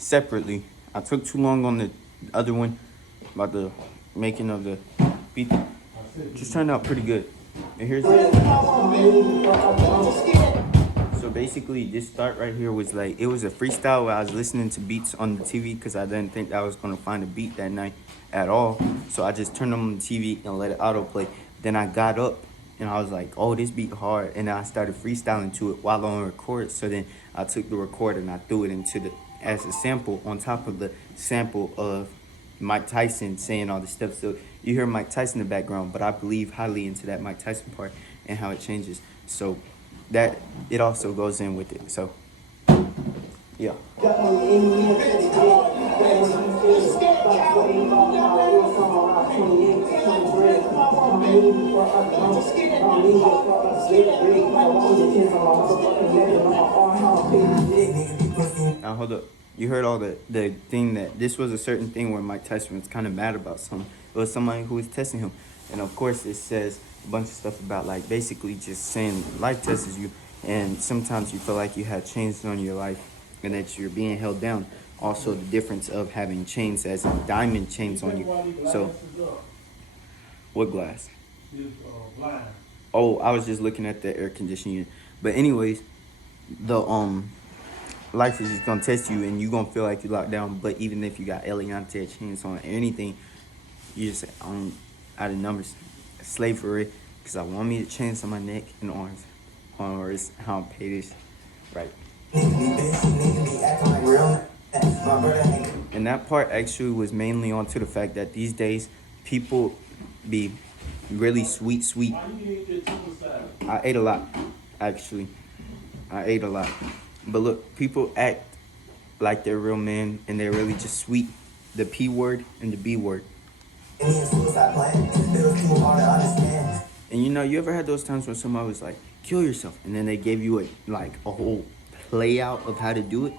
separately. I took too long on the other one about the making of the beat. Just turned out pretty good. And here's so basically this start right here was like, it was a freestyle where I was listening to beats on the TV because I didn't think I was going to find a beat that night at all. So I just turned on the TV and let it autoplay. Then I got up and I was like, oh, this beat hard. And then I started freestyling to it while on record. So then I took the record and I threw it into the, as a sample on top of the sample of Mike Tyson saying all this stuff. So you hear Mike Tyson in the background, but I believe highly into that Mike Tyson part and how it changes. So that it also goes in with it. So yeah. Now hold up. You heard all the thing that this was a certain thing where Mike Tyson was kind of mad about something. It was somebody who was testing him. And of course it says a bunch of stuff about like basically just saying life tests you, and sometimes you feel like you have chains on your life and that you're being held down. Also the difference of having chains as in diamond chains on you. So what glass? Oh, I was just looking at the air conditioning unit. But anyways, the life is just gonna test you and you're gonna feel like you're locked down. But even if you got Eliantte chains on or anything, you just out of numbers, slavery, because I want me to chains on my neck and arms, or is how I'm paid this, right? And that part actually was mainly onto the fact that these days people be really sweet. I ate a lot, actually. I ate a lot. But look, people act like they're real men and they're really just sweet. The P word and the B word. And you know, you ever had those times when somebody was like, kill yourself, and then they gave you a whole play out of how to do it?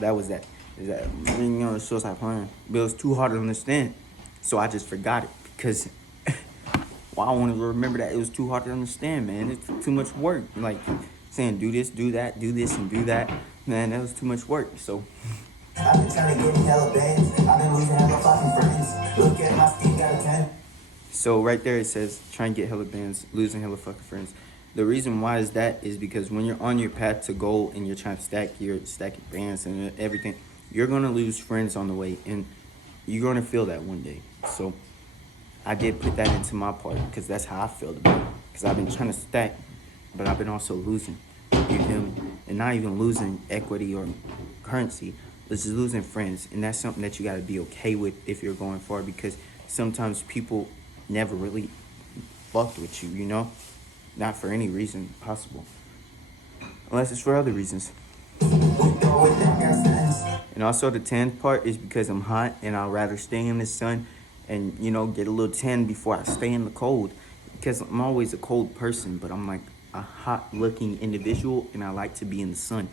That was that. Is that, you know, suicide plan. But it was too hard to understand. So I just forgot it because well, I want to remember that it was too hard to understand, man. It's too much work. Like saying do this, do that, do this, and do that. Man, that was too much work. So I've been trying to get hella bands. I've been losing hella fucking friends. Look at my skin, got a 10. So right there it says try and get hella bands, losing hella fucking friends. The reason why is that is because when you're on your path to goal and you're trying to stack your bands and everything, you're gonna lose friends on the way, and you're gonna feel that one day. So I did put that into my part because that's how I feel about it. Because I've been trying to stack, but I've been also losing. You feel me? And not even losing equity or currency. This is losing friends, and that's something that you got to be okay with if you're going far, because sometimes people never really fucked with you, you know? Not for any reason possible. Unless it's for other reasons. And also the tan part is because I'm hot and I'd rather stay in the sun and, you know, get a little tan before I stay in the cold. Because I'm always a cold person, but I'm like a hot looking individual and I like to be in the sun.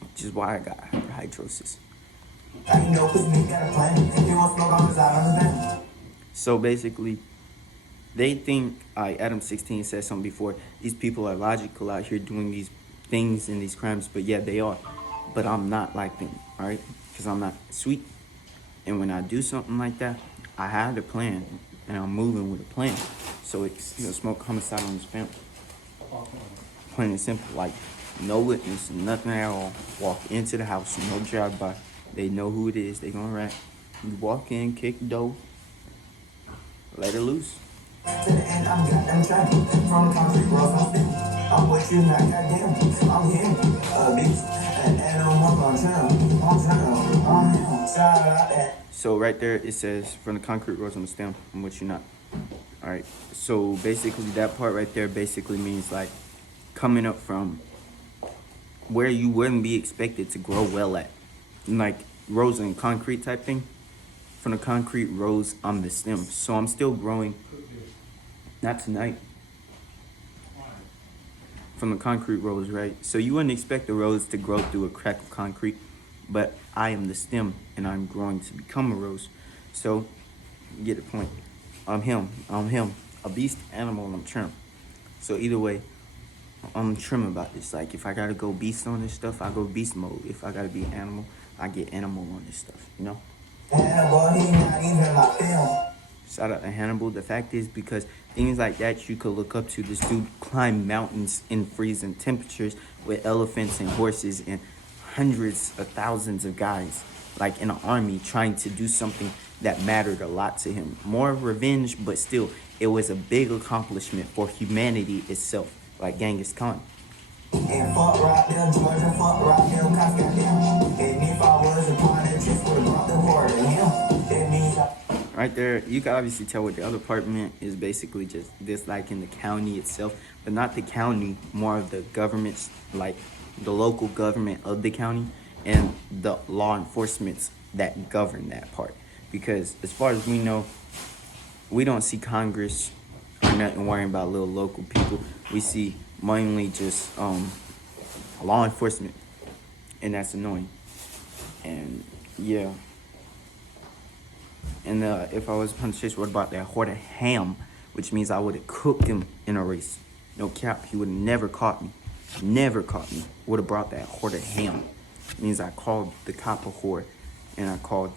Which is why I got hyperhidrosis. So basically, they think, Adam 16 said something before, these people are logical out here doing these things and these crimes, but yeah, they are. But I'm not like them, all right? Because I'm not sweet. And when I do something like that, I have a plan, and I'm moving with a plan. So it's, you know, smoke homicide on this family. Plain and simple, like no witness, nothing at all. Walk into the house, no drive-by. They know who it is, they gonna rat. You walk in, kick the door, let it loose. So right there it says, from the concrete roads on the stem, I'm with you not. All right, so basically that part right there basically means like coming up from where you wouldn't be expected to grow well at, like rows in concrete type thing. From the concrete rows on the stem, so I'm still growing. Not tonight. From the concrete rows, right? So you wouldn't expect the rows to grow through a crack of concrete, but I am the stem and I'm growing to become a rose. So you get the point. I'm him, a beast animal, and I'm trim. So either way, trim about this. Like, if I gotta go beast on this stuff, I go beast mode. If I gotta be animal, I get animal on this stuff, you know? Shout out to Hannibal. The fact is, because things like that you could look up to. This dude climbed mountains in freezing temperatures with elephants and horses and hundreds of thousands of guys, like in an army, trying to do something that mattered a lot to him. More revenge, but still, it was a big accomplishment for humanity itself, like Genghis Khan. And fuck right there, Georgia, fuck right there, cause goddamn. And if I was a part of just would have brought the war to him. That means right there, you can obviously tell what the other department is basically just disliking the county itself, but not the county, more of the governments, like the local government of the county and the law enforcements that govern that part. Because as far as we know, we don't see Congress or nothing worrying about little local people. We see mainly just law enforcement, and that's annoying. And yeah. And if I was Punch Chase, what about that Horta ham, which means I would have cooked him in a race. No cap, he would have never caught me. Never caught me. Would have brought that Horta ham. It means I called the cop a whore, and I called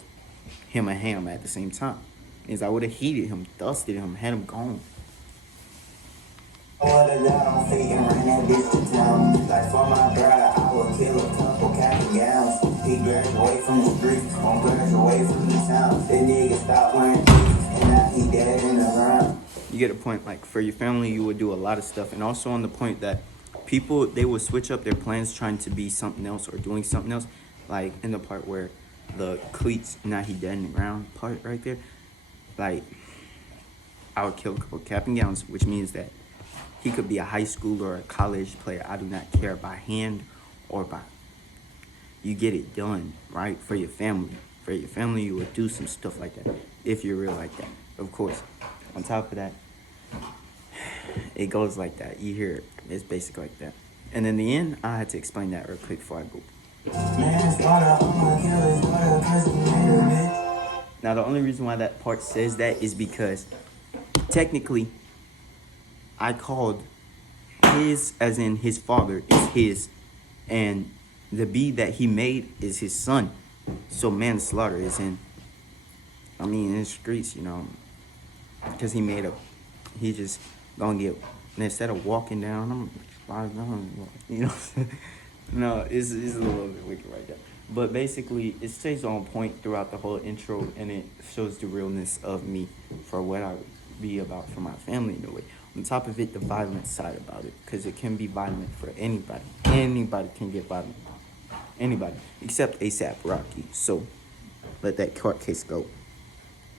him a ham at the same time. It means I would have heated him, dusted him, had him gone. Like for my brother, I would kill a couple cap and gowns. He graduated from the streets, won't graduate from the town. That nigga stopped wearing teeth, and now he dead in the ground. You get a point. Like, for your family, you would do a lot of stuff. And also on the point that people, they will switch up their plans trying to be something else or doing something else. Like, in the part where the cleats, now he dead in the ground part right there. Like, I would kill a couple cap and gowns, which means that he could be a high school or a college player. I do not care, by hand or by. You get it done, right? For your family. For your family, you would do some stuff like that. If you're real like that. Of course. On top of that, it goes like that. You hear it. It's basic like that. And in the end, I had to explain that real quick before I go. Now, the only reason why that part says that is because technically, I called his, as in his father, is his, and the bee that he made is his son. So manslaughter is in the streets, you know, because he just gonna get, instead of walking down, you know. No, it's a little bit wicked right there. But basically, it stays on point throughout the whole intro, and it shows the realness of me for what I would be about for my family in a way. On top of it, the violent side about it, because it can be violent for anybody. Anybody can get violent. Anybody, except ASAP Rocky. So, let that court case go.